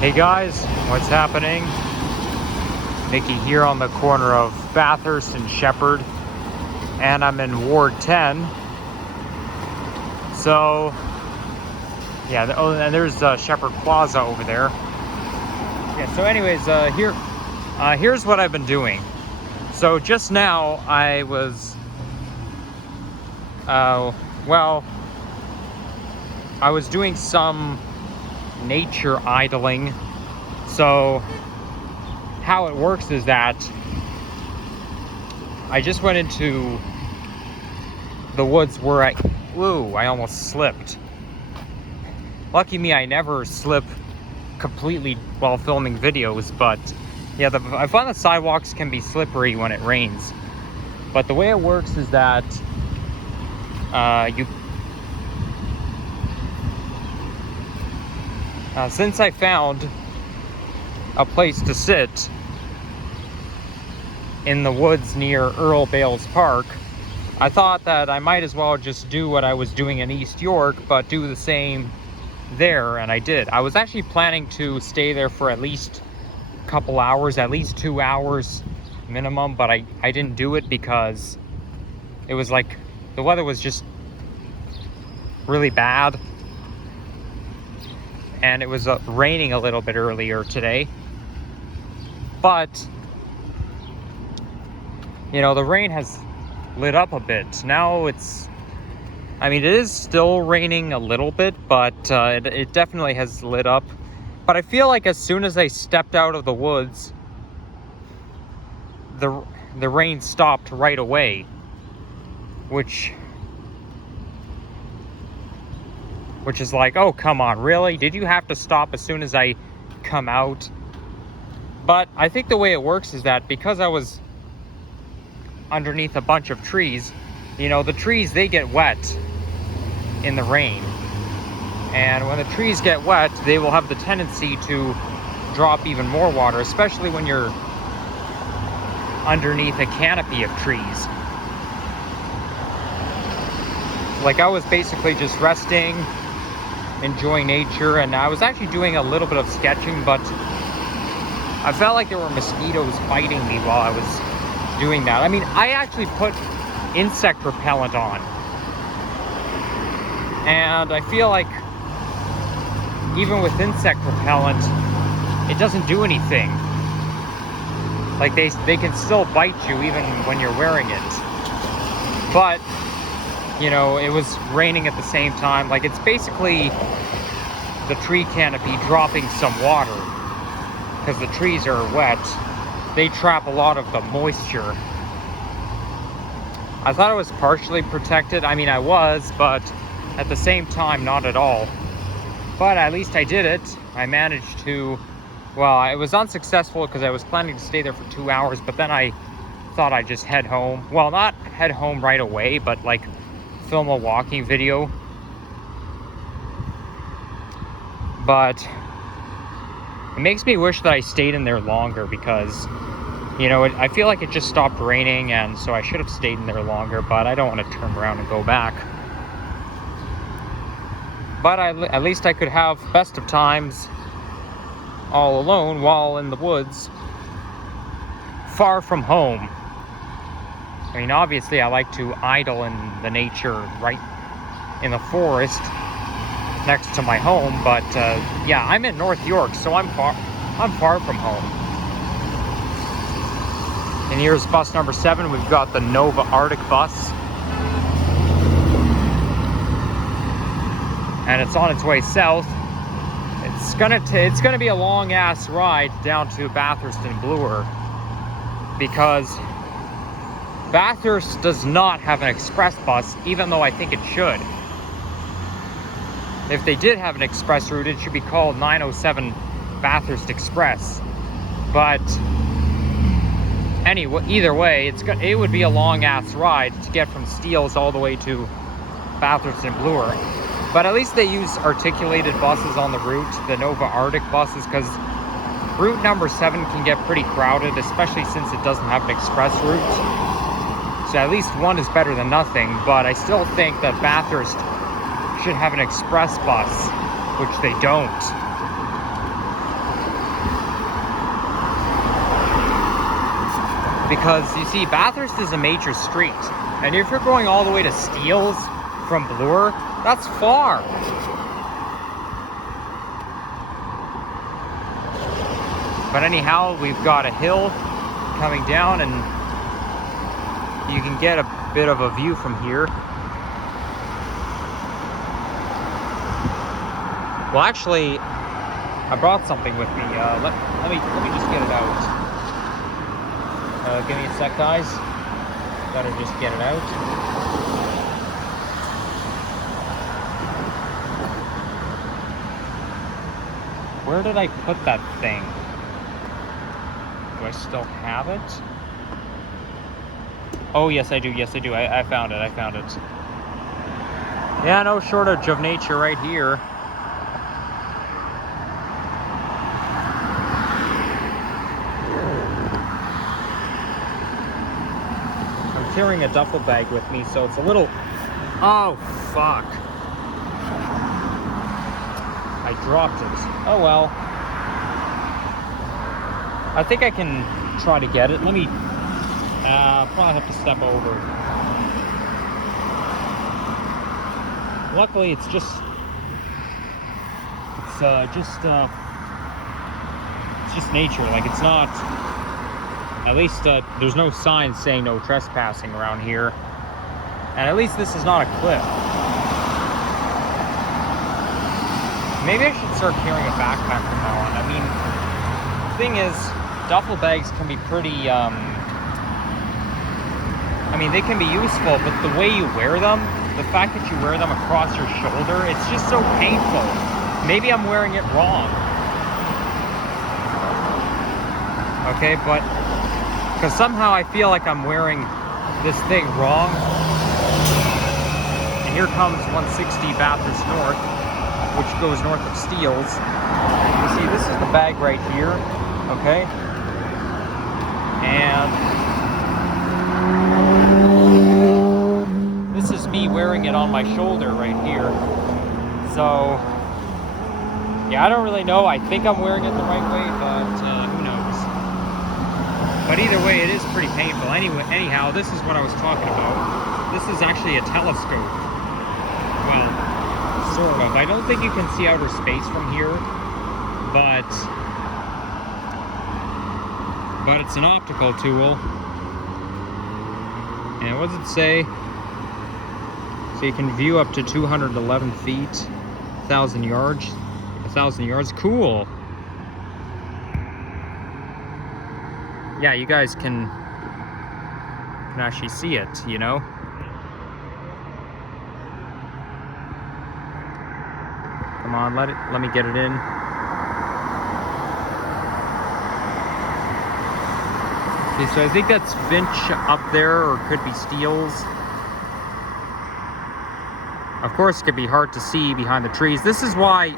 Hey guys, what's happening? Mickey here on the corner of Bathurst and Sheppard, and I'm in Ward 10. So, yeah, oh, and there's Sheppard Plaza over there. Yeah, so anyways, here's what I've been doing. So just now I was, I was doing some nature idling. So how it works is that I just went into the woods where I almost slipped. Lucky me, I never slip completely while filming videos, but yeah, I find the sidewalks can be slippery when it rains. But the way it works is that since I found a place to sit in the woods near Earl Bales Park, I thought that I might as well just do what I was doing in East York, but do the same there, and I did. I was actually planning to stay there for at least a couple hours, at least 2 hours minimum, but I didn't do it because it was like the weather was just really bad, and it was raining a little bit earlier today. But you know, the rain has lit up a bit. Now it is still raining a little bit, but it definitely has lit up. But I feel like as soon as I stepped out of the woods, the rain stopped right away, which is like, oh, come on, really? Did you have to stop as soon as I come out? But I think the way it works is that because I was underneath a bunch of trees, you know, the trees, they get wet in the rain. And when the trees get wet, they will have the tendency to drop even more water, especially when you're underneath a canopy of trees. Like, I was basically just resting, enjoying nature, and I was actually doing a little bit of sketching, but I felt like there were mosquitoes biting me while I was doing that. I mean, I actually put insect repellent on, and I feel like even with insect repellent, it doesn't do anything. Like, they can still bite you even when you're wearing it. But you know, it was raining at the same time. Like, it's basically the tree canopy dropping some water, because the trees are wet. They trap a lot of the moisture. I thought I was partially protected. I mean, I was, but at the same time, not at all. But at least I did it. I managed to, well, it was unsuccessful because I was planning to stay there for 2 hours, but then I thought I'd just head home. Well, not head home right away, but like film a walking video. But it makes me wish that I stayed in there longer, because you know, I feel like it just stopped raining, and so I should have stayed in there longer, but I don't want to turn around and go back. But at least I could have best of times all alone while in the woods, far from home. I mean, obviously I like to idle in the nature right in the forest next to my home, but yeah, I'm in North York, so I'm far from home. And here's bus number 7. We've got the Nova Arctic bus, and it's on its way south. It's gonna be a long ass ride down to Bathurst and Bloor, because Bathurst does not have an express bus, even though I think it should. If they did have an express route, it should be called 907 Bathurst Express. But anyway, either way, it would be a long ass ride to get from Steeles all the way to Bathurst and Bloor. But at least they use articulated buses on the route, the Nova Arctic buses, because route number 7 can get pretty crowded, especially since it doesn't have an express route. So at least one is better than nothing, but I still think that Bathurst should have an express bus, which they don't. Because you see, Bathurst is a major street, and if you're going all the way to Steeles from Bloor, that's far. But anyhow, we've got a hill coming down, and you can get a bit of a view from here. Well, actually, I brought something with me. Let me just get it out. Give me a sec, guys. Gotta just get it out. Where did I put that thing? Do I still have it? Oh, yes, I do. Yes, I do. I found it. I found it. Yeah, no shortage of nature right here. I'm carrying a duffel bag with me, so it's a little... Oh, fuck. I dropped it. Oh, well. I think I can try to get it. Let me... probably have to step over. Luckily, it's just nature. Like, it's not... At least there's no signs saying no trespassing around here. And at least this is not a cliff. Maybe I should start carrying a backpack from now on. I mean, the thing is, duffel bags can be pretty, I mean, they can be useful, but the way you wear them, the fact that you wear them across your shoulder, it's just so painful. Maybe I'm wearing it wrong. Okay, but, because somehow I feel like I'm wearing this thing wrong. And here comes 160 Bathurst North, which goes north of Steeles. You see, this is the bag right here, okay? And this is me wearing it on my shoulder right here. So, yeah, I don't really know. I think I'm wearing it the right way, but who knows? But either way, it is pretty painful. Anyhow, this is what I was talking about. This is actually a telescope. Well, sort of. I don't think you can see outer space from here, but it's an optical tool. And what does it say? So you can view up to 211 feet, 1,000 yards. 1,000 yards. Cool. Yeah, you guys can actually see it, you know? Come on, let me get it in. Okay, so I think that's Finch up there, or it could be Steeles. Of course, it could be hard to see behind the trees. This is why...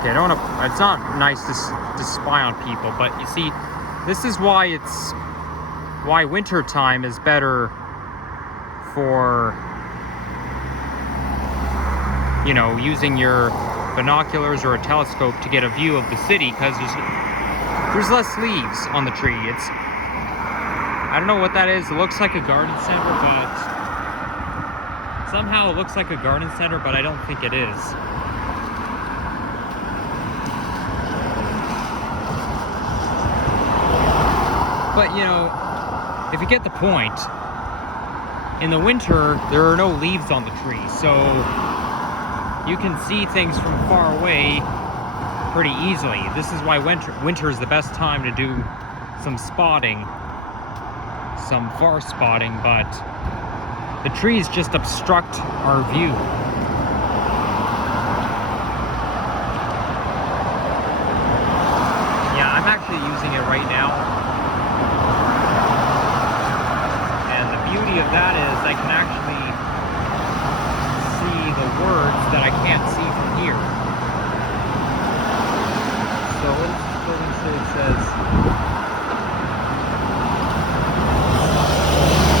Okay, I don't want to... It's not nice to spy on people, but you see, this is why why winter time is better for, you know, using your binoculars or a telescope to get a view of the city, because there's less leaves on the tree. It's, I don't know what that is. It looks like a garden center, but somehow it looks like a garden center, but I don't think it is. But, you know, if you get the point, in the winter, there are no leaves on the tree, so you can see things from far away pretty easily. This is why winter is the best time to do some spotting, some far spotting, but the trees just obstruct our view. Yeah, I'm actually using it right now. The beauty of that is I can actually see the words that I can't see from here. So what does the building say? It says,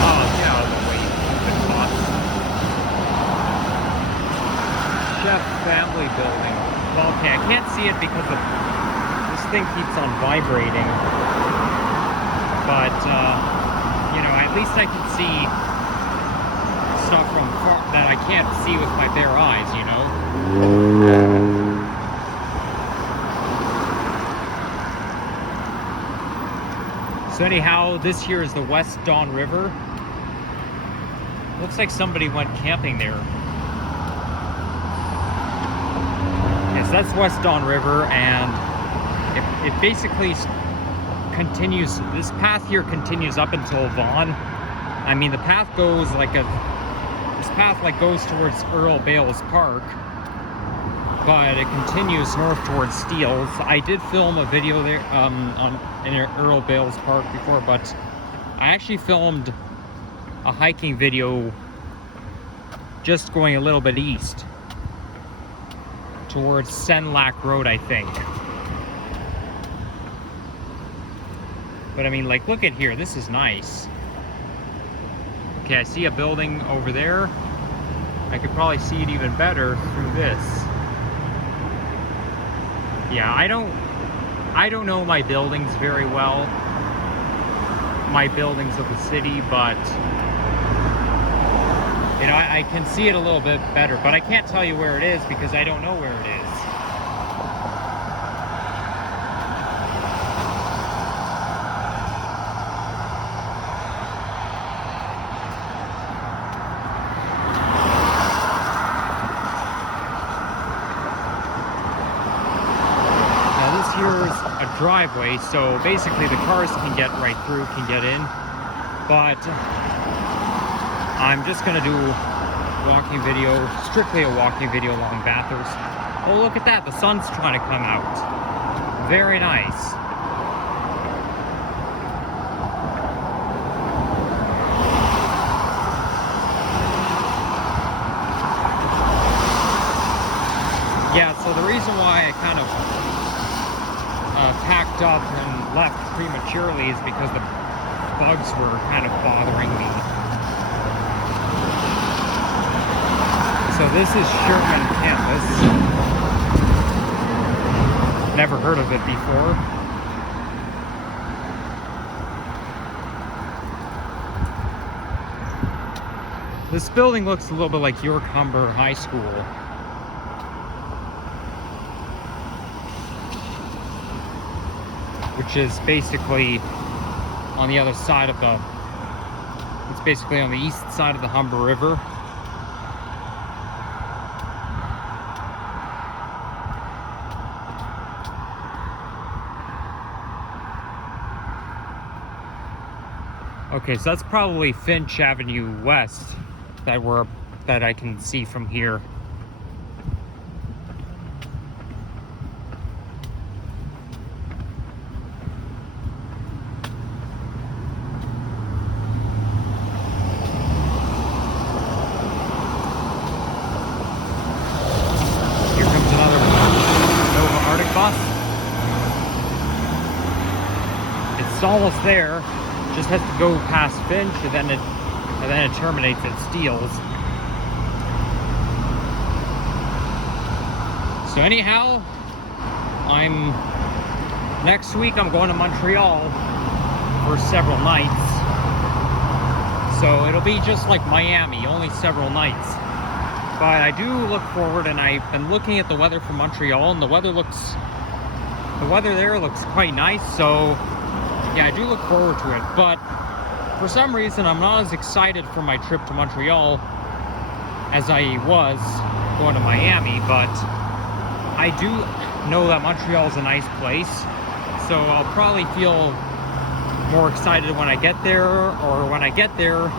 oh, get out of the way, you stupid boss. Sheppard family building. Well, okay, I can't see it because this thing keeps on vibrating. but you know, at least I can see stuff from far that I can't see with my bare eyes, you know. So anyhow, this here is the West Don River. Looks like somebody went camping there. Yes, that's West Don River, and it basically continues. This path here continues up until Vaughan. I mean, the path goes like this path like goes towards Earl Bales Park, but it continues north towards Steeles. I did film a video there in Earl Bales Park before, but I actually filmed a hiking video just going a little bit east towards Senlac Road, I think. But I mean, like, look at here, this is nice. Okay, I see a building over there. I could probably see it even better through this. Yeah, I don't know my buildings very well, my buildings of the city, but you know, I can see it a little bit better, but I can't tell you where it is because I don't know where it is. Here's a driveway, so basically the cars can get right through, can get in, but I'm just gonna do a walking video, strictly a walking video along Bathurst. Oh, look at that, the sun's trying to come out. Very nice. Yeah, so the reason why I kind of packed up and left prematurely is because the bugs were kind of bothering me. So this is Sherman campus. Never heard of it before. This building looks a little bit like York Humber High School. Which is basically on the other side of it's basically on the east side of the Humber River. Okay, so that's probably Finch Avenue West that I can see from here. It's almost there, just has to go past Finch, and then it terminates at Steeles. So anyhow, next week I'm going to Montreal for several nights. So it'll be just like Miami, only several nights. But I do look forward, and I've been looking at the weather for Montreal, and the weather there looks quite nice, so yeah, I do look forward to it. But for some reason, I'm not as excited for my trip to Montreal as I was going to Miami, but I do know that Montreal is a nice place, so I'll probably feel more excited when I get there, or when I get there,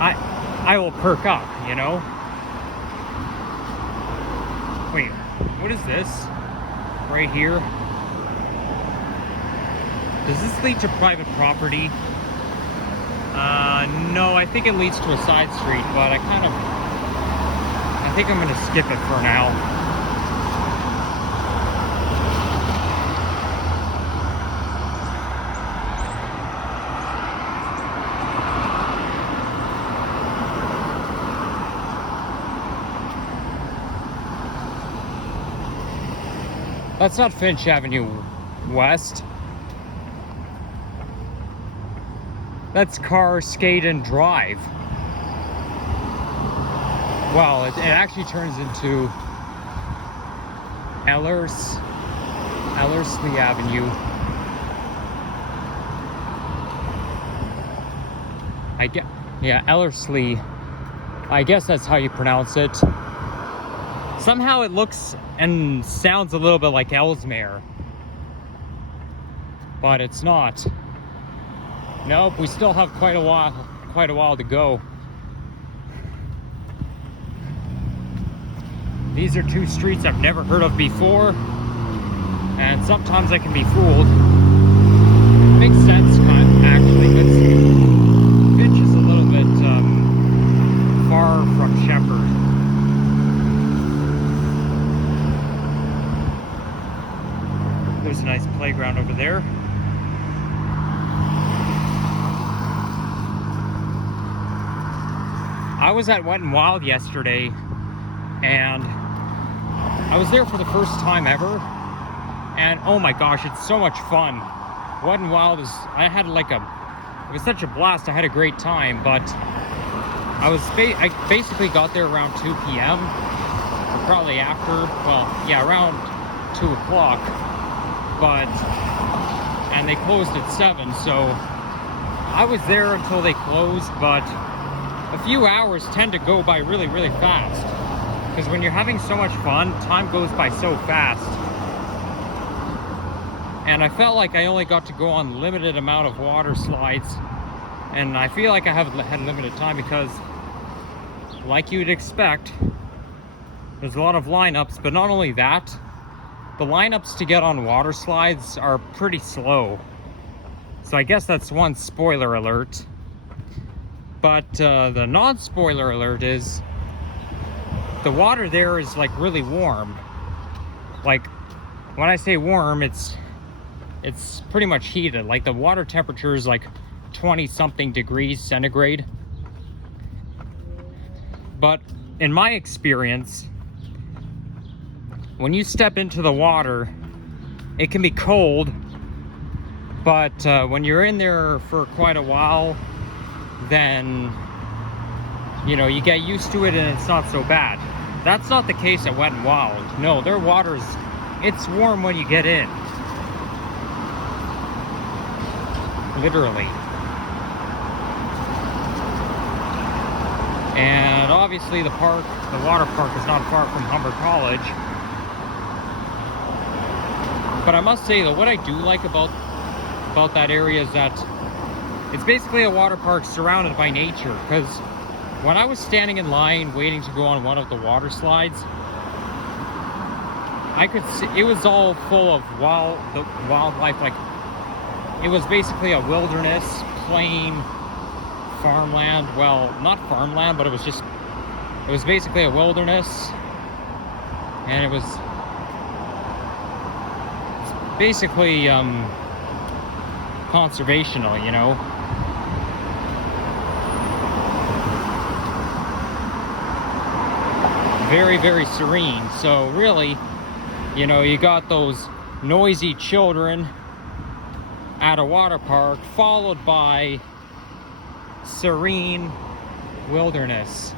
I will perk up, you know? Wait, what is this? Right here? Does this lead to private property? No, I think it leads to a side street, but I think I'm gonna skip it for now. That's not Finch Avenue West. Let's car, skate, and drive. Well, it actually turns into Ellerslie Avenue. Yeah, Ellerslie. I guess that's how you pronounce it. Somehow it looks and sounds a little bit like Ellesmere, but it's not. Nope, we still have quite a while to go. These are two streets I've never heard of before, and sometimes I can be fooled. Makes sense, actually, but Finch is a little bit far from Sheppard. There's a nice playground over there. I was at Wet n Wild yesterday, and I was there for the first time ever, and oh my gosh, it's so much fun. Wet n Wild is, it was such a blast. I had a great time, but I basically got there around 2 p.m. or probably after, well, yeah, around 2 o'clock, and they closed at 7, so I was there until they closed, but a few hours tend to go by really, really fast. Because when you're having so much fun, time goes by so fast. And I felt like I only got to go on limited amount of water slides. And I feel like I had limited time because, like you'd expect, there's a lot of lineups. But not only that, the lineups to get on water slides are pretty slow. So I guess that's one spoiler alert. But the non-spoiler alert is the water there is like really warm. Like when I say warm, it's pretty much heated. Like the water temperature is like 20 something degrees centigrade. But in my experience, when you step into the water, it can be cold, but when you're in there for quite a while, then you get used to it and it's not so bad. That's not the case at Wet n Wild. No, their water's, it's warm when you get in. Literally. And obviously the water park is not far from Humber College. But I must say though, what I do like about that area is that it's basically a water park surrounded by nature, because when I was standing in line waiting to go on one of the water slides, I could see it was all full of wildlife. Like it was basically a wilderness, plain farmland. Well, not farmland, but it was basically a wilderness, and it was basically conservational, very, very serene. So really, you got those noisy children at a water park followed by serene wilderness.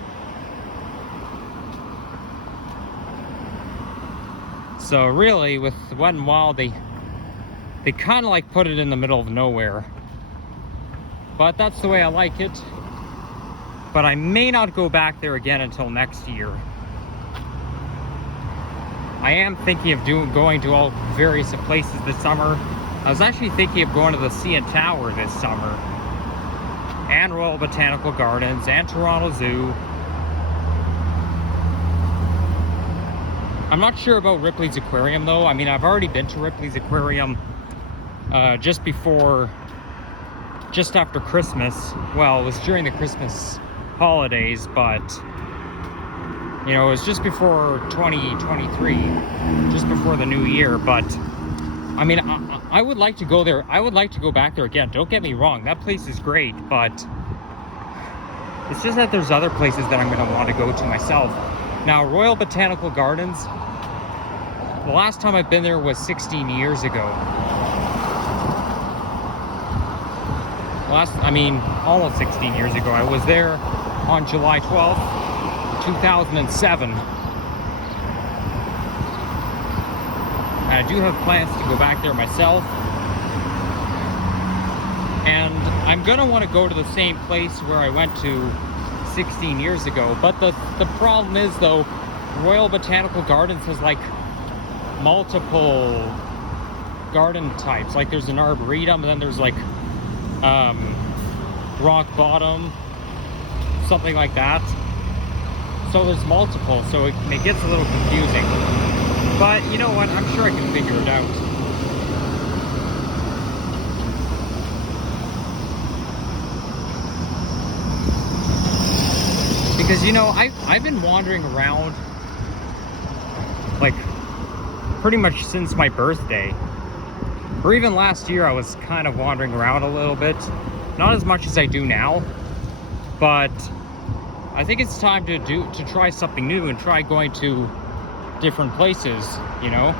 So really, with Wet n Wild, they kind of like put it in the middle of nowhere. But that's the way I like it. But I may not go back there again until next year. I am thinking of going to all various places this summer. I was actually thinking of going to the CN Tower this summer, and Royal Botanical Gardens, and Toronto Zoo. I'm not sure about Ripley's Aquarium though. I mean, I've already been to Ripley's Aquarium just after Christmas. Well, it was during the Christmas holidays, but it was just before 2023, just before the new year. But I mean, I would like to go there. I would like to go back there again. Don't get me wrong, that place is great, but it's just that there's other places that I'm going to want to go to myself. Now, Royal Botanical Gardens, the last time I've been there was 16 years ago. almost 16 years ago. I was there on July 12th, 2007. And I do have plans to go back there myself. And I'm gonna want to go to the same place where I went to 16 years ago. But the problem is, though, Royal Botanical Gardens has like multiple garden types. Like there's an arboretum, and then there's like rock bottom, something like that. So there's multiple, so it gets a little confusing. But you know what? I'm sure I can figure it out. Because, you know, I've been wandering around, like, pretty much since my birthday. Or even last year, I was kind of wandering around a little bit. Not as much as I do now. But I think it's time to try something new and try going to different places, you know?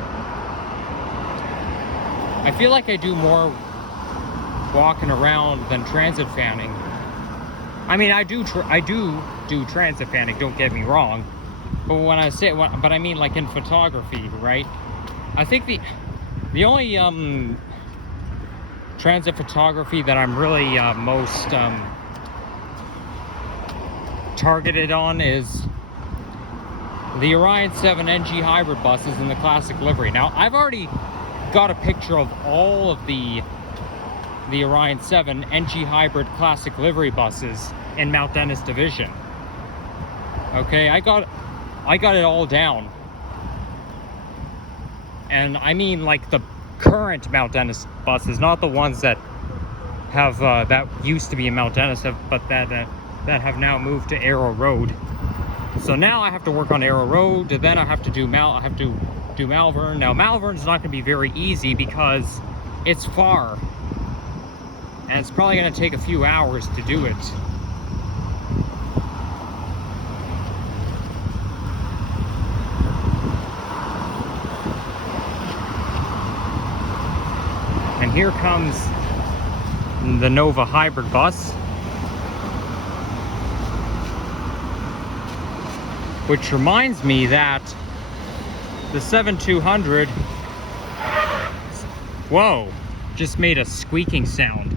I feel like I do more walking around than transit fanning. I mean, I do transit fanning, don't get me wrong. But when I say but I mean like in photography, right? I think the only transit photography that I'm really most targeted on is the Orion 7 NG hybrid buses in the classic livery. Now, I've already got a picture of all of the Orion 7 NG hybrid classic livery buses in Mount Dennis Division. Okay, I got it all down. And I mean like the current Mount Dennis buses, not the ones that have that used to be in Mount Dennis, but that have now moved to Arrow Road. So now I have to work on Arrow Road, and then I have to do Malvern. Now Malvern's not going to be very easy because it's far, and it's probably going to take a few hours to do it. And here comes the Nova hybrid bus, which reminds me that the 7200, whoa, just made a squeaking sound.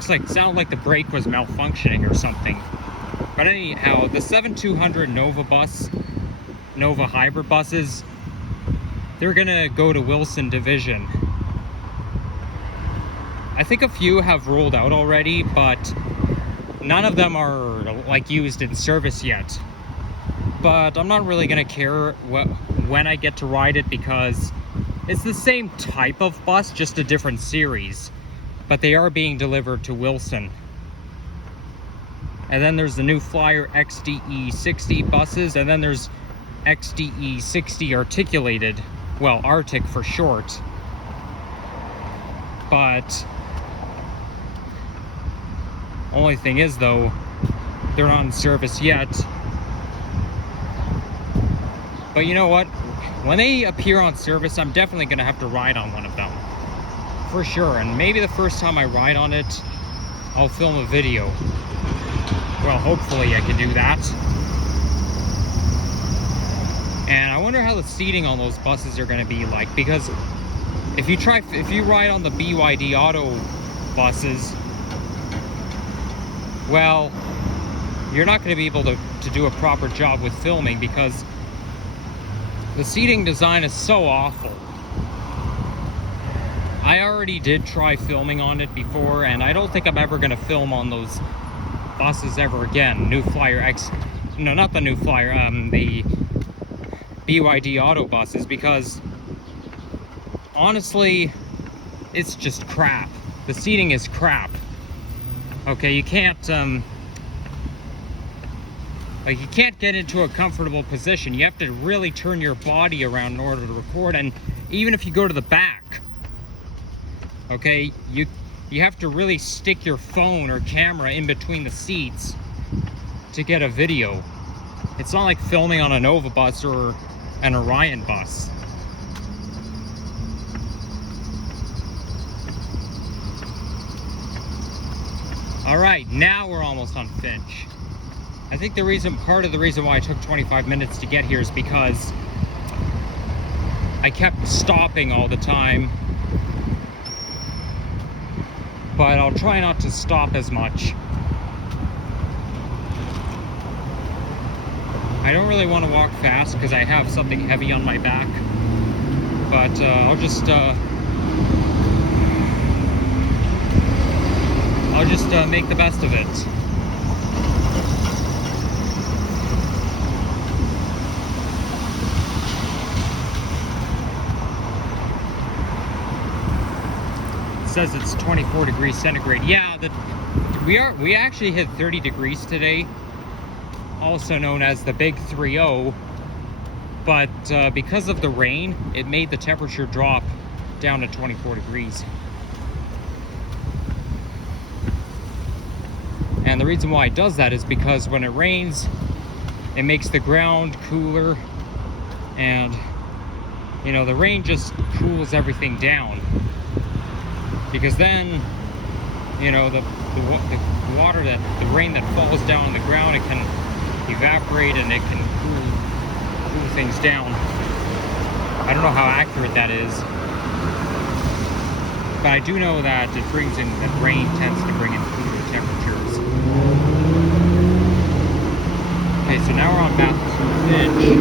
Sounded like the brake was malfunctioning or something. But anyhow, the 7200 Nova hybrid buses, they're gonna go to Wilson Division. I think a few have rolled out already, but none of them are like used in service yet. But I'm not really gonna care when I get to ride it, because it's the same type of bus, just a different series. But they are being delivered to Wilson. And then there's the New Flyer XDE 60 buses, and then there's XDE 60 articulated. Well, Arctic for short. But only thing is, though, they're not in service yet. But you know what? When they appear on service, I'm definitely going to have to ride on one of them. For sure. And maybe the first time I ride on it, I'll film a video. Well, hopefully I can do that. And I wonder how the seating on those buses are going to be like, because if you ride on the BYD Auto buses, well, you're not going to be able to do a proper job with filming, because the seating design is so awful. I already did try filming on it before, and I don't think I'm ever going to film on those buses ever again. New Flyer no, not the New Flyer, the BYD Auto buses, because honestly, it's just crap. The seating is crap. Okay, you can't you can't get into a comfortable position. You have to really turn your body around in order to record. And even if you go to the back, okay, you have to really stick your phone or camera in between the seats to get a video. It's not like filming on a Nova bus or an Orion bus. All right, now we're almost on Finch. I think part of the reason why I took 25 minutes to get here is because I kept stopping all the time. But I'll try not to stop as much. I don't really want to walk fast because I have something heavy on my back. But I'll just make the best of it. It says it's 24 degrees centigrade. Yeah, we actually hit 30 degrees today, also known as the Big 3-0. But because of the rain, it made the temperature drop down to 24 degrees. And the reason why it does that is because when it rains, it makes the ground cooler, and you know, the rain just cools everything down. Because then, you know, the water, the rain that falls down on the ground, it can evaporate and it can cool things down. I don't know how accurate that is, but I do know that it brings in, that rain tends to bring in cooler temperatures. Okay, so now we're on Bathurst and Finch.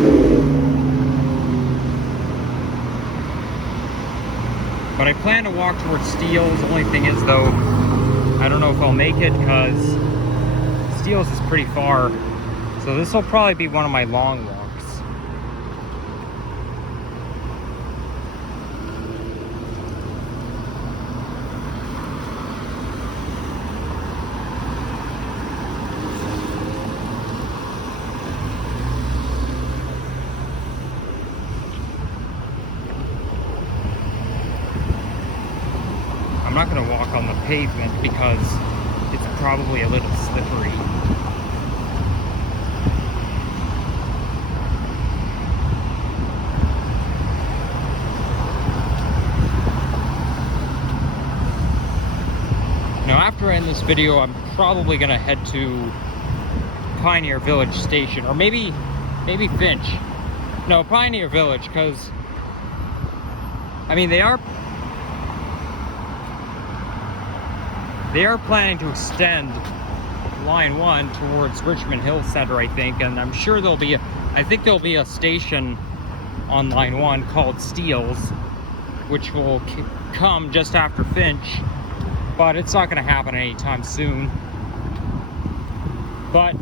But I plan to walk towards Steeles. The only thing is, though, I don't know if I'll make it because Steeles is pretty far. So this will probably be one of my long walks. I'm not going to walk on the pavement because it's probably a little slippery. Now, after I end this video, I'm probably going to head to Pioneer Village Station, or maybe Finch. No, Pioneer Village, because I mean, they are planning to extend Line 1 towards Richmond Hill Center, I think, and I'm sure there'll be a station on Line 1 called Steeles, which will come just after Finch, but it's not going to happen anytime soon. But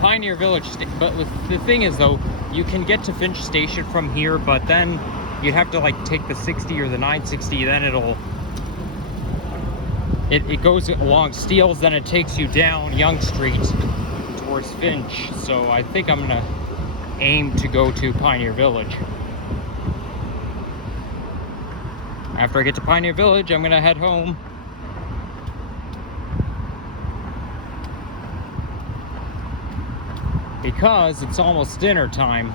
Pioneer Village, but the thing is, though, you can get to Finch Station from here, but then you'd have to like take the 60 or the 960, then it goes along Steeles, then it takes you down Yonge Street towards Finch. So I think I'm gonna aim to go to Pioneer Village. After I get to Pioneer Village, I'm gonna head home. Because it's almost dinner time.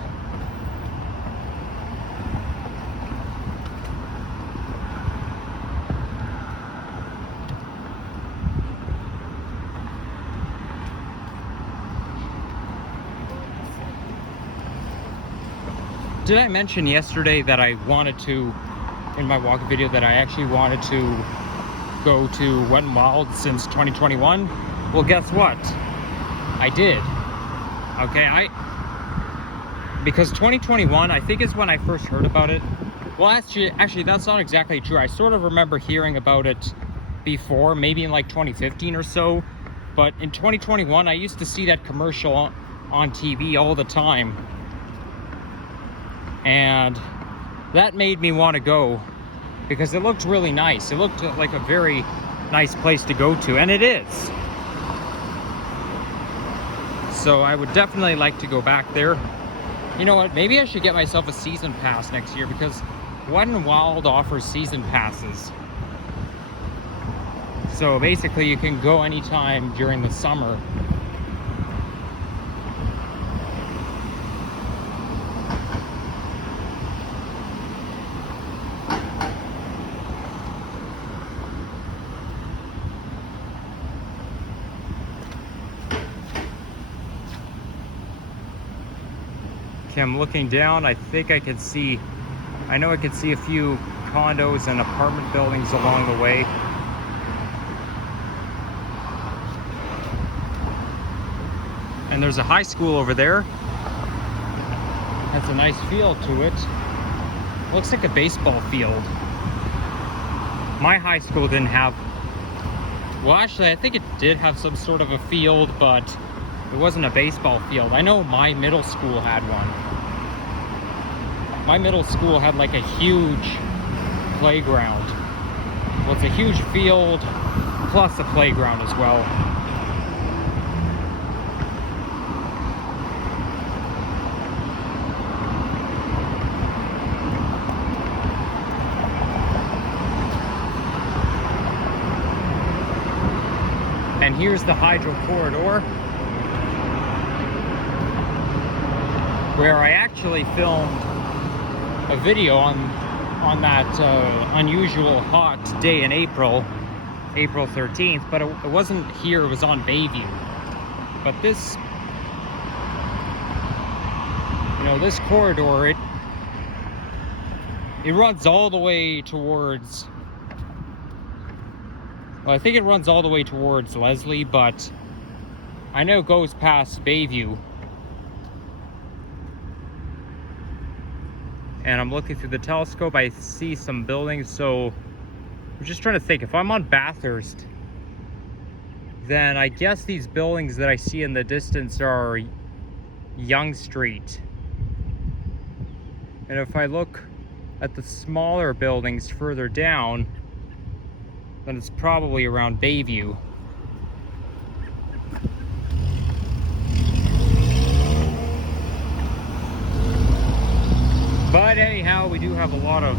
Did I mention yesterday that I wanted to, in my walk video, that I actually wanted to go to Wet n Wild since 2021? Well, guess what? I did. Okay, because 2021, I think, is when I first heard about it. Well, actually, that's not exactly true. I sort of remember hearing about it before, maybe in like 2015 or so. But in 2021, I used to see that commercial on TV all the time. And that made me want to go because it looked really nice. It looked like a very nice place to go to, and it is. So I would definitely like to go back there. You know what? Maybe I should get myself a season pass next year because Wet n Wild offers season passes. So basically you can go anytime during the summer. Okay, I'm looking down. I think I can see, I know I can see a few condos and apartment buildings along the way. And there's a high school over there. Has a nice feel to it. Looks like a baseball field. My high school didn't have, well actually I think it did have some sort of a field, but it wasn't a baseball field. I know my middle school had one. My middle school had like a huge playground. Well, it's a huge field plus a playground as well. And here's the hydro corridor, where I actually filmed a video on that unusual hot day in April 13th, but it wasn't here, it was on Bayview. But this, you know, this corridor, it runs all the way towards, well, I think it runs all the way towards Leslie, but I know it goes past Bayview. And I'm looking through the telescope, I see some buildings, so I'm just trying to think. If I'm on Bathurst, then I guess these buildings that I see in the distance are Yonge Street. And if I look at the smaller buildings further down, then it's probably around Bayview. But anyhow, we do have a lot of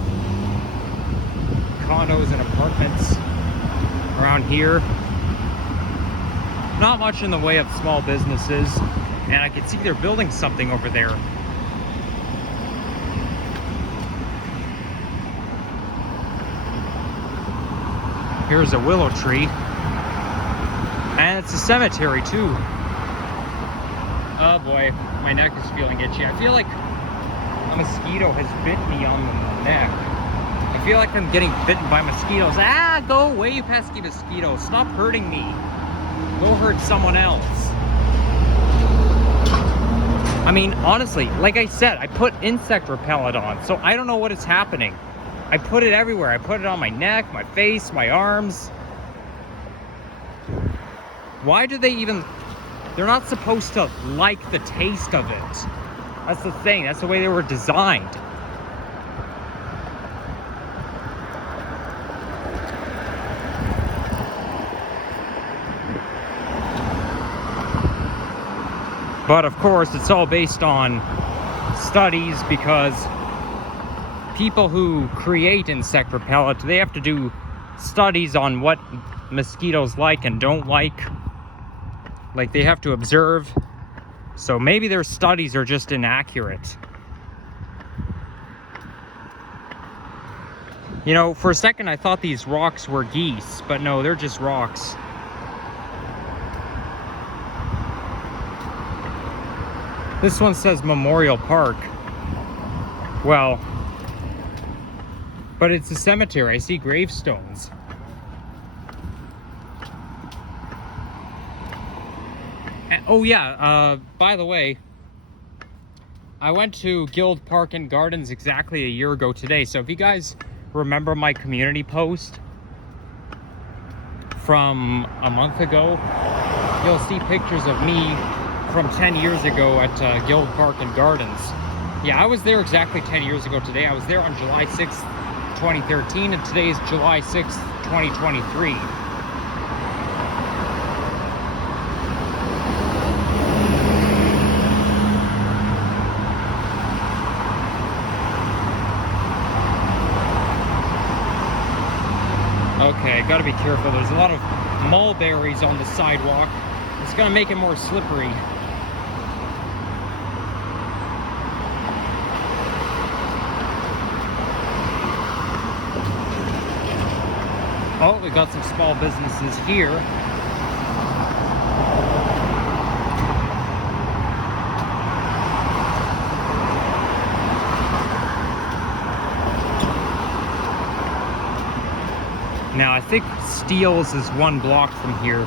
condos and apartments around here. Not much in the way of small businesses, and I can see they're building something over there. Here's a willow tree. And it's a cemetery too. Oh boy, my neck is feeling itchy. I feel like a mosquito has bit me on the neck. I feel like I'm getting bitten by mosquitoes. Ah, go away, you pesky mosquito. Stop hurting me. Go hurt someone else. I mean, honestly, like I said, I put insect repellent on, so I don't know what is happening. I put it everywhere. I put it on my neck, my face, my arms. Why do they even... They're not supposed to like the taste of it. That's the thing. That's the way they were designed. But of course, it's all based on studies, because people who create insect repellent, they have to do studies on what mosquitoes like and don't like. Like, they have to observe. So maybe their studies are just inaccurate. You know, for a second I thought these rocks were geese, but no, they're just rocks. This one says Memorial Park. Well, but it's a cemetery. I see gravestones. And, oh yeah, by the way, I went to Guild Park and Gardens exactly a year ago today. So if you guys remember my community post from a month ago, you'll see pictures of me from 10 years ago at Guild Park and Gardens. Yeah, I was there exactly 10 years ago today. I was there on July 6th, 2013, and today is July 6th, 2023. Okay, gotta be careful. There's a lot of mulberries on the sidewalk. It's gonna make it more slippery. Oh, we got some small businesses here. Now, I think Steele's is 1 block from here.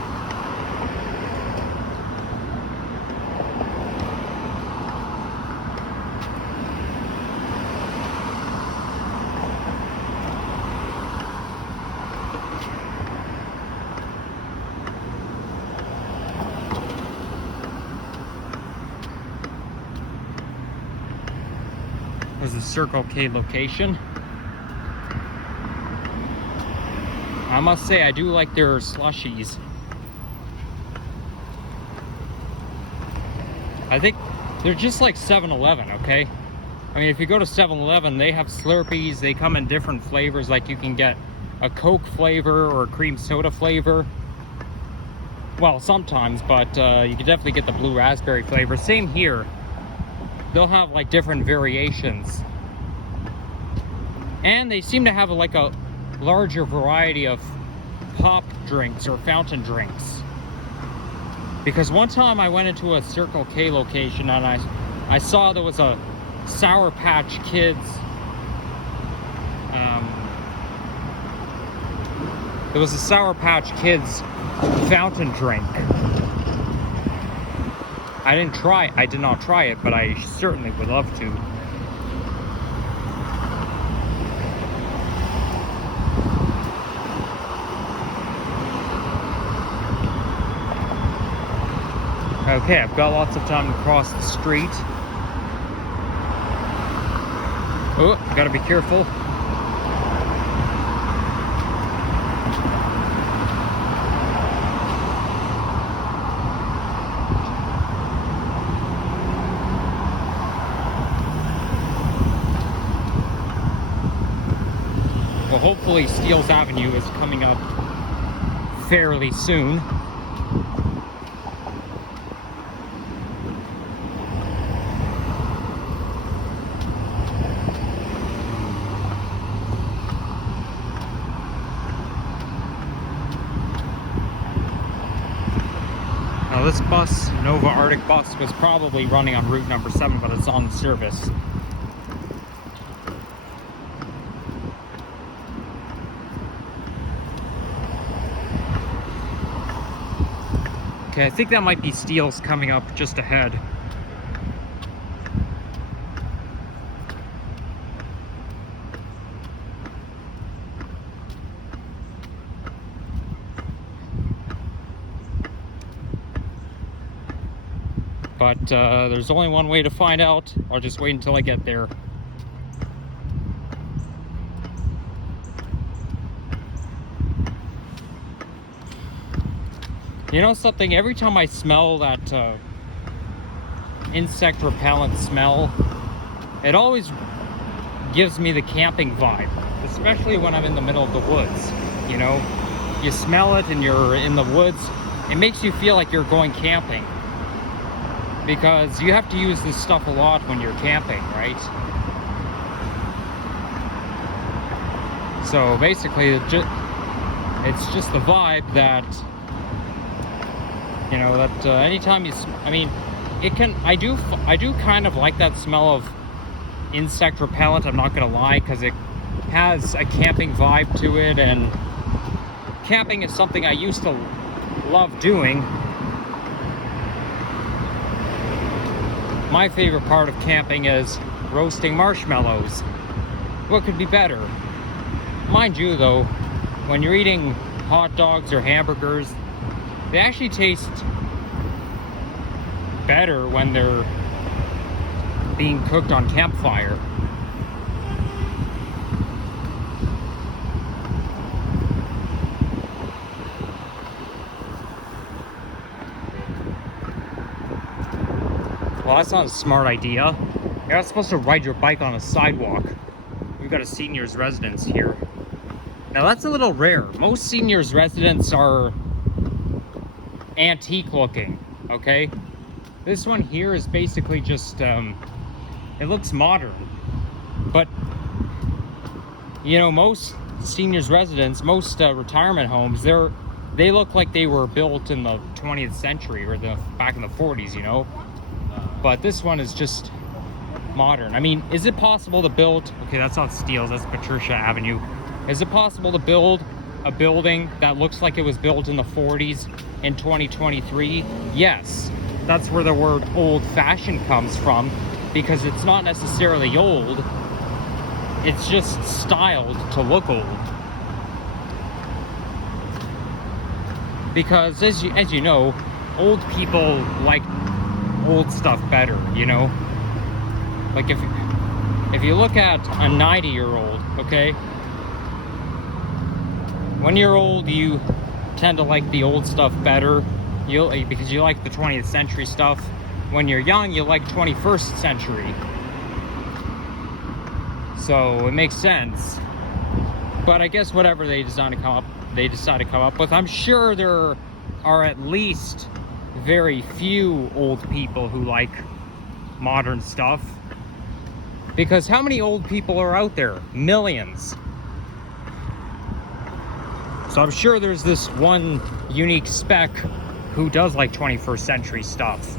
Was the Circle K location. I must say, I do like their slushies. I think they're just like 7-Eleven, okay? I mean, if you go to 7-Eleven, they have Slurpees. They come in different flavors. Like you can get a Coke flavor or a cream soda flavor. Well, sometimes, but you can definitely get the blue raspberry flavor. Same here. They'll have like different variations. And they seem to have like a larger variety of pop drinks or fountain drinks. Because one time I went into a Circle K location and I saw there was a Sour Patch Kids there was a Sour Patch Kids fountain drink. I did not try it, but I certainly would love to. Okay, I've got lots of time to cross the street. Oh, gotta be careful. Well, hopefully Steeles Avenue is coming up fairly soon. Now this bus, Nova Arctic bus, was probably running on route number 7, but it's on service. Okay, I think that might be Steele's coming up just ahead. But there's only one way to find out. I'll just wait until I get there. You know something? Every time I smell that insect repellent smell, it always gives me the camping vibe, especially when I'm in the middle of the woods. You know, you smell it and you're in the woods. It makes you feel like you're going camping, because you have to use this stuff a lot when you're camping, right? So basically, it's just the vibe that, you know, that anytime you, I mean, it can, I do kind of like that smell of insect repellent, I'm not gonna lie, because it has a camping vibe to it, and camping is something I used to love doing. My favorite part of camping is roasting marshmallows. What could be better? Mind you though, when you're eating hot dogs or hamburgers, they actually taste better when they're being cooked on campfire. Well, that's not a smart idea. You're not supposed to ride your bike on a sidewalk. We've got a seniors residence here. Now that's a little rare. Most seniors residents are antique looking, okay? This one here is basically just, it looks modern. But, you know, most seniors residents, most retirement homes, they look like they were built in the 20th century or back in the 40s, you know? But this one is just modern. I mean, is it possible to build, okay, that's not Steeles, that's Patricia Avenue. Is it possible to build a building that looks like it was built in the 40s in 2023, yes, that's where the word old-fashioned comes from, because it's not necessarily old, it's just styled to look old. Because as you know, old people like old stuff better, you know? Like if you look at a 90-year-old, okay? When you're old, you tend to like the old stuff better, because you like the 20th century stuff. When you're young, you like 21st century. So it makes sense. But I guess whatever they decide to come up with, I'm sure there are at least very few old people who like modern stuff. Because how many old people are out there? Millions. So I'm sure there's this one unique spec who does like 21st century stuff.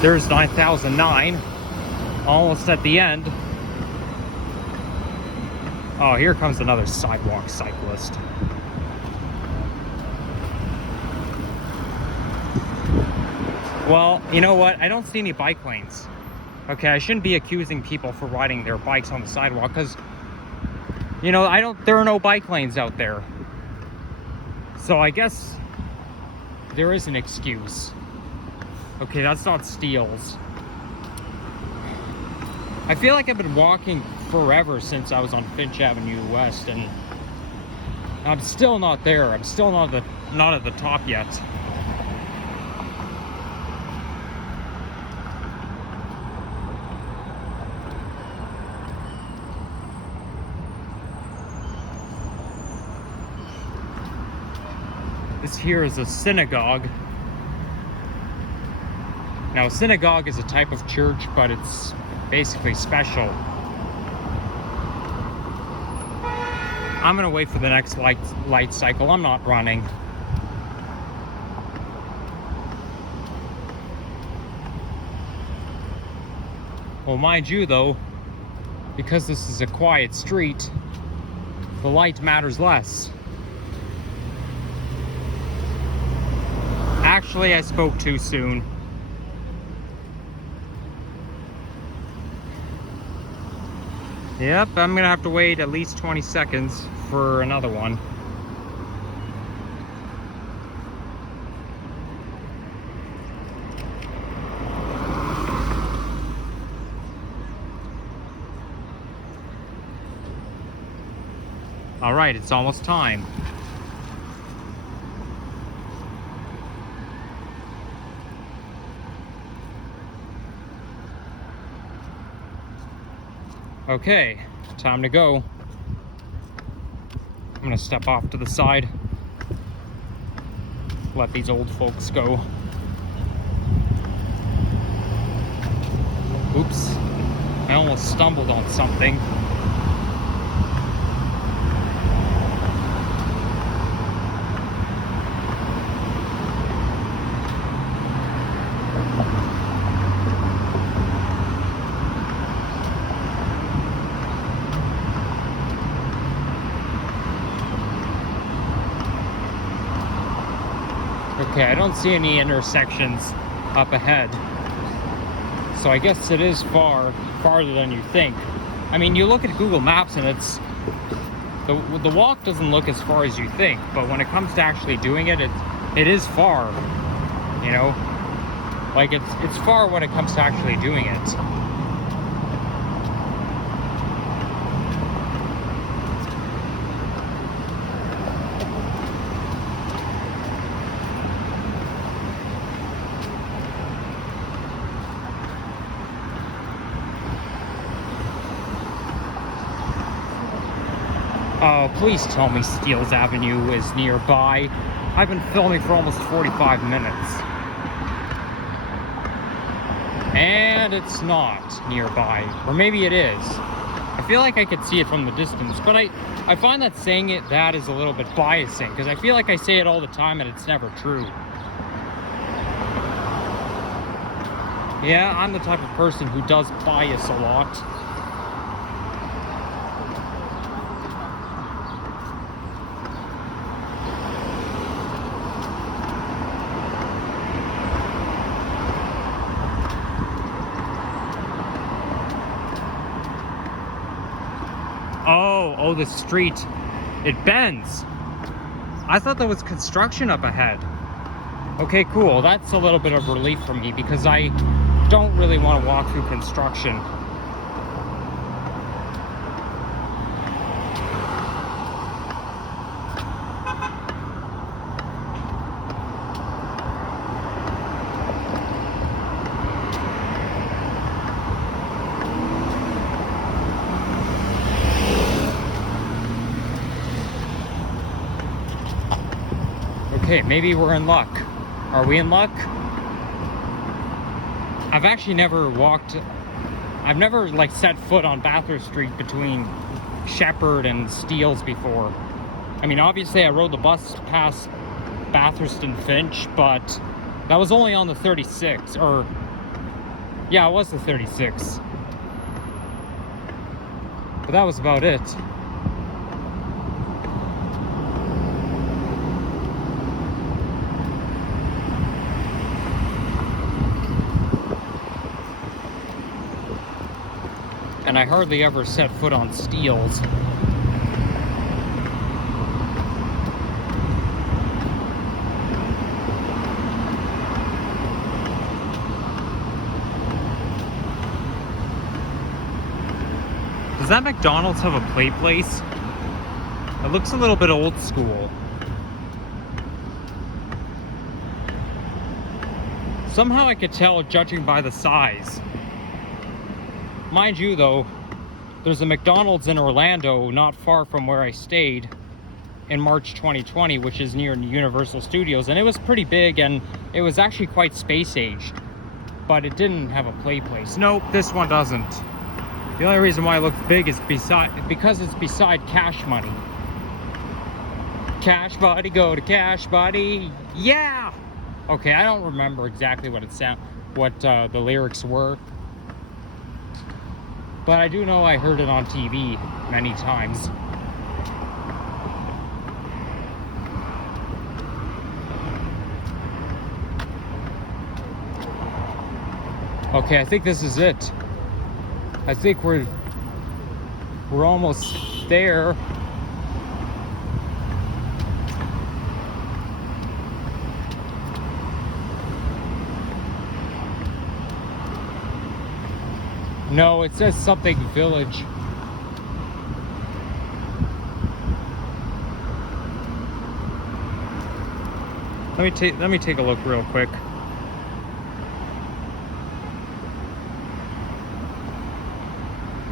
There's 9009, almost at the end. Oh, here comes another sidewalk cyclist. Well, you know what? I don't see any bike lanes. Okay, I shouldn't be accusing people for riding their bikes on the sidewalk, because, you know, there are no bike lanes out there. So I guess there is an excuse. Okay, that's not Steele's. I feel like I've been walking forever since I was on Finch Avenue West, and I'm still not there. I'm still not at the top yet. This here is a synagogue. Now, a synagogue is a type of church, but it's basically special. I'm gonna wait for the next light cycle. I'm not running. Well, mind you though, because this is a quiet street, the light matters less. Actually, I spoke too soon. Yep, I'm gonna have to wait at least 20 seconds for another one. All right, it's almost time. Okay, time to go. I'm gonna step off to the side. Let these old folks go. Oops, I almost stumbled on something. Okay, I don't see any intersections up ahead. So I guess it is farther than you think. I mean, you look at Google Maps and it's the walk doesn't look as far as you think, but when it comes to actually doing it, it is far. You know? Like it's far when it comes to actually doing it. Oh, please tell me Steeles Avenue is nearby. I've been filming for almost 45 minutes. And it's not nearby. Or maybe it is. I feel like I could see it from the distance, but I find that saying that is a little bit biasing, because I feel like I say it all the time and it's never true. Yeah, I'm the type of person who does bias a lot. Oh, the street. It bends. I thought there was construction up ahead. Okay, cool. That's a little bit of relief for me because I don't really want to walk through construction. Okay, maybe we're in luck. Are we in luck? I've actually never I've never like set foot on Bathurst Street between Sheppard and Steeles before. I mean, obviously I rode the bus past Bathurst and Finch, but that was only on the 36, or yeah, it was the 36. But that was about it. And I hardly ever set foot on Steeles. Does that McDonald's have a play place? It looks a little bit old school. Somehow I could tell judging by the size. Mind you though, there's a McDonald's in Orlando not far from where I stayed in March 2020, which is near Universal Studios, and it was pretty big and it was actually quite space aged, but it didn't have a play place. Nope, this one doesn't. The only reason why it looks big is because it's beside Cash Money. Cash Buddy, go to Cash Buddy, yeah! Okay, I don't remember exactly what the lyrics were. But I do know I heard it on TV many times. Okay, I think this is it. I think we're almost there. No, it says something village. Let me take a look real quick.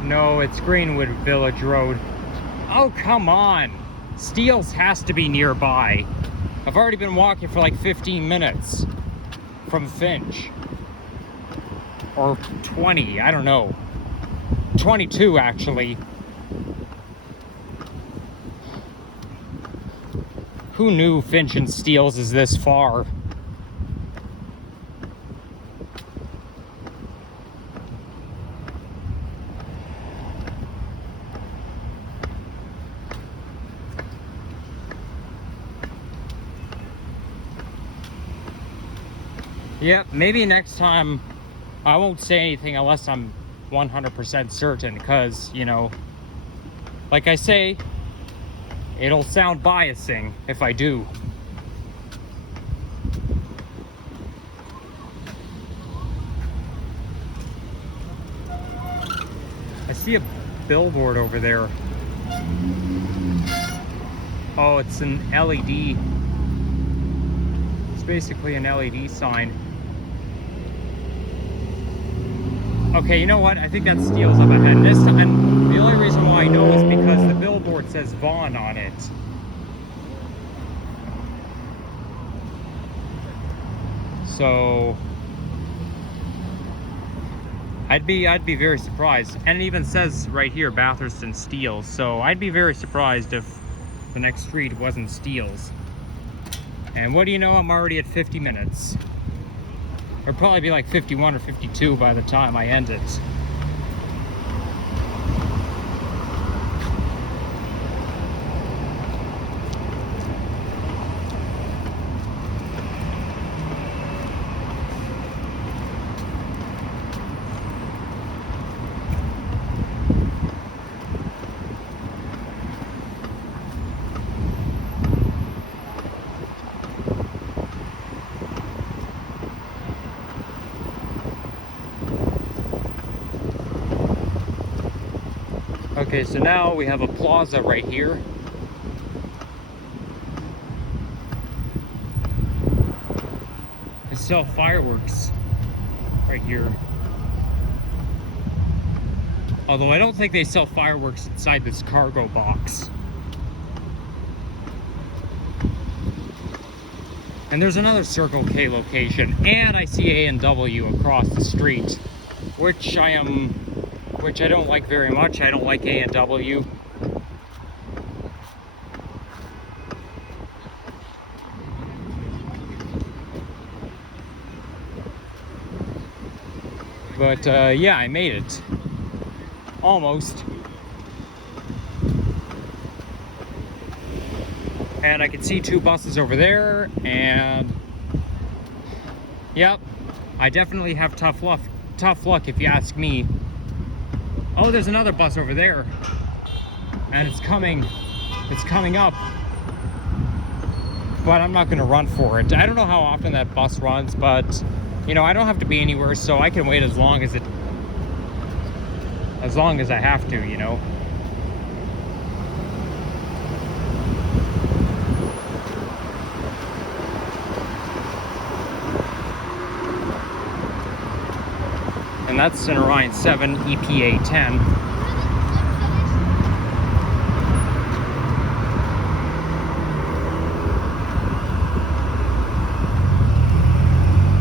No, it's Greenwood Village Road. Oh, come on. Steeles has to be nearby. I've already been walking for like 15 minutes from Finch. Or 20, I don't know. 22 actually. Who knew Finch and Steeles is this far? Yep, maybe next time I won't say anything unless I'm 100% certain, because, you know, like I say, it'll sound biasing if I do. I see a billboard over there. Oh, it's an LED. It's basically an LED sign. Okay, you know what? I think that Steeles up ahead. And the only reason why I know is because the billboard says Vaughn on it. So I'd be very surprised. And it even says right here Bathurst and Steeles. So I'd be very surprised if the next street wasn't Steeles. And what do you know? I'm already at 50 minutes. It'll probably be like 51 or 52 by the time I end it. Okay, so now we have a plaza right here. They sell fireworks right here. Although I don't think they sell fireworks inside this cargo box. And there's another Circle K location, and I see A&W across the street, which I don't like very much. I don't like A&W. But yeah, I made it. Almost. And I can see 2 buses over there, and yep, I definitely have tough luck if you ask me. Oh, there's another bus over there, and it's coming up, but I'm not gonna run for it. I don't know how often that bus runs, but you know, I don't have to be anywhere, so I can wait as long as I have to, you know. And that's Center Line 7 EPA 10.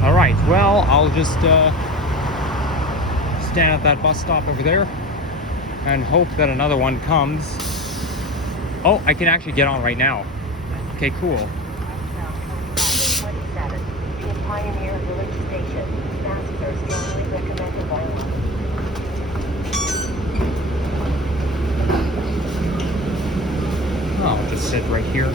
All right, well, I'll just stand at that bus stop over there and hope that another one comes. Oh, I can actually get on right now. Okay, cool. Pioneer Village Station. Passengers strongly recommended by law. I'll just sit right here.